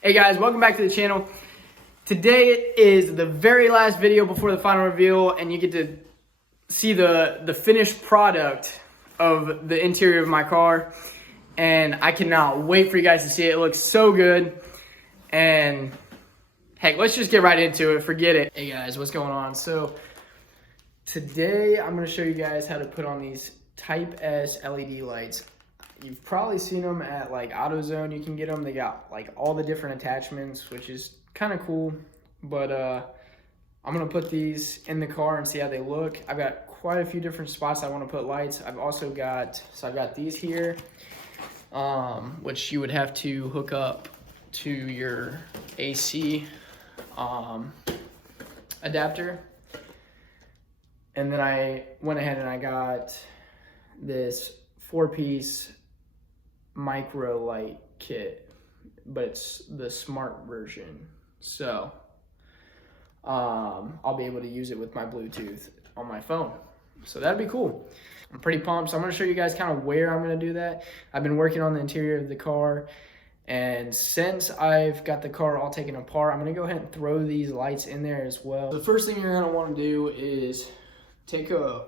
Hey guys, welcome back to the channel. Today is the very last video before the final reveal, and you get to see the finished product of the interior of my car. And I cannot wait for you guys to see it. It looks so good. And heck, let's just get right into it. Forget it. Hey guys, what's going on? So today I'm going to show you guys how to put on these Type S LED lights. You've probably seen them at like AutoZone. You can get them. They got like all the different attachments, which is kind of cool. But I'm gonna put these in the car and see how they look. I've got quite a few different spots I want to put lights. I've also got, I've got these here, which you would have to hook up to your AC adapter. And then I went ahead and I got this 4-piece micro light kit, but it's the smart version, so I'll be able to use it with my Bluetooth on my phone, so that'd be cool. I'm pretty pumped. So I'm going to show you guys kind of where I'm going to do that. I've been working on the interior of the car, and since I've got the car all taken apart, I'm going to go ahead and throw these lights in there as well. The first thing you're going to want to do is take a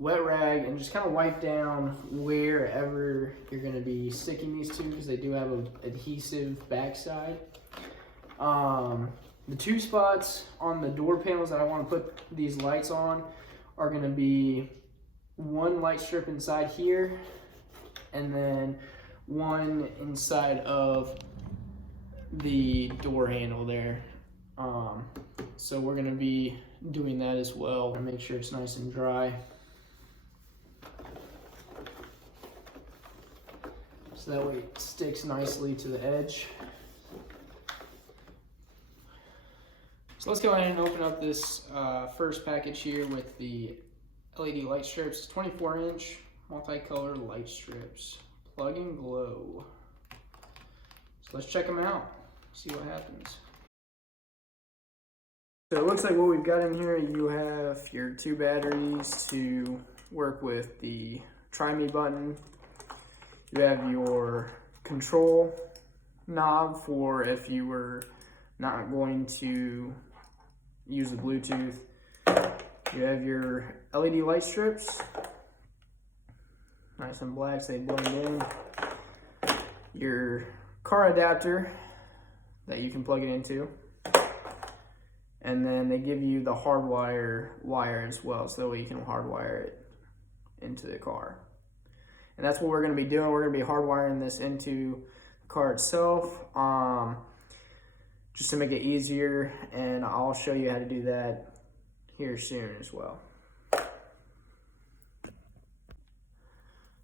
wet rag and just kind of wipe down wherever you're going to be sticking these to, because they do have an adhesive backside. The two spots on the door panels that I want to put these lights on are going to be one light strip inside here and then one inside of the door handle there. So we're going to be doing that as well to make sure it's nice and dry. So that way it sticks nicely to the edge. So let's go ahead and open up this first package here with the LED light strips. 24-inch multicolor light strips. Plug and glow. So let's check them out, see what happens. So it looks like what we've got in here, you have your two batteries to work with the try me button. You have your control knob for if you were not going to use the Bluetooth. You have your LED light strips, nice and black so they blend in. Your car adapter that you can plug it into. And then they give you the hardwire wire as well, so that way you can hardwire it into the car. And that's what we're going to be doing. We're going to be hardwiring this into the car itself, just to make it easier. And I'll show you how to do that here soon as well.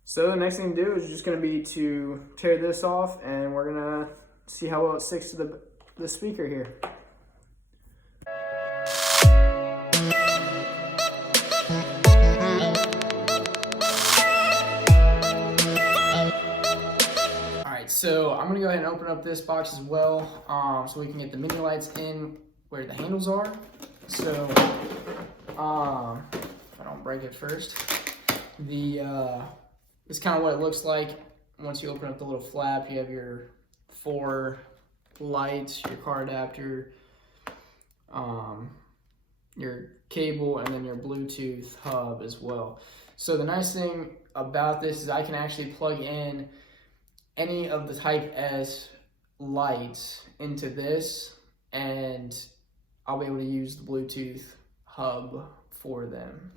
So the next thing to do is just going to be to tear this off, and we're going to see how well it sticks to the speaker here. So I'm gonna go ahead and open up this box as well, so we can get the mini lights in where the handles are. So if I don't break it first, this is kind of what it looks like once you open up the little flap. You have your 4 lights, your car adapter, your cable, and then your Bluetooth hub as well. So the nice thing about this is I can actually plug in any of the Type S lights into this, and I'll be able to use the Bluetooth hub for them.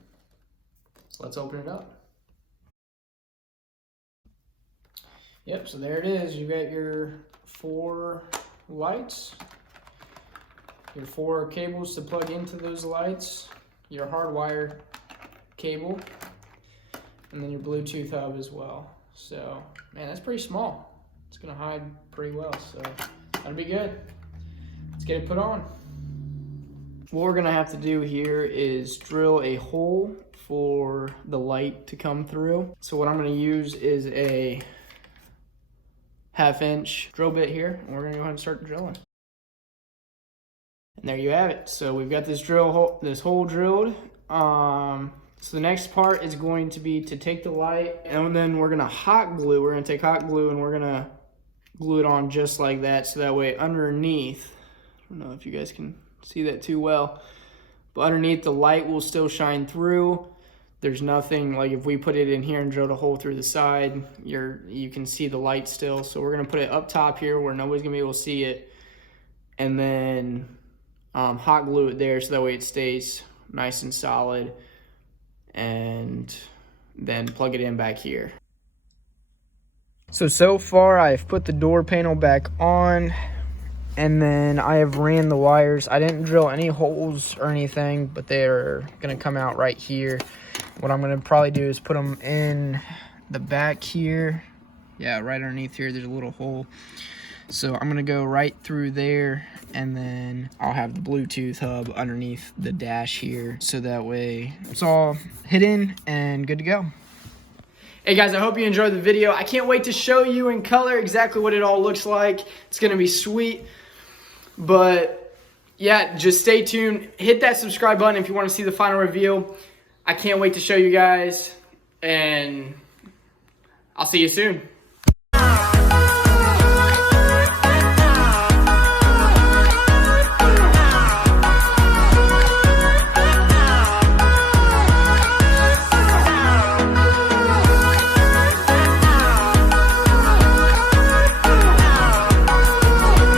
So let's open it up. Yep, so there it is. You got your 4 lights, your 4 cables to plug into those lights, your hardwire cable, and then your Bluetooth hub as well. So, man, that's pretty small. It's gonna hide pretty well, so that'll be good. Let's get it put on. What we're gonna have to do here is drill a hole for the light to come through. So what I'm gonna use is a 1/2-inch drill bit here, and we're gonna go ahead and start drilling. And there you have it. So we've got this hole drilled. So the next part is going to be to take the light, and then we're gonna hot glue. We're gonna take hot glue and we're gonna glue it on just like that, so that way underneath, I don't know if you guys can see that too well, but underneath the light will still shine through. There's nothing, like if we put it in here and drilled a hole through the side, you can see the light still. So we're gonna put it up top here where nobody's gonna be able to see it, and then hot glue it there so that way it stays nice and solid, and then plug it in back here. So far I've put the door panel back on, and then I have ran the wires. I didn't drill any holes or anything, but they're gonna come out right here. What I'm gonna probably do is put them in the back here. Yeah, right underneath here, there's a little hole. So I'm gonna go right through there, and then I'll have the Bluetooth hub underneath the dash here, so that way it's all hidden and good to go. Hey guys, I hope you enjoyed the video. I can't wait to show you in color exactly what it all looks like. It's gonna be sweet. But yeah, just stay tuned. Hit that subscribe button if you want to see the final reveal. I can't wait to show you guys, and I'll see you soon.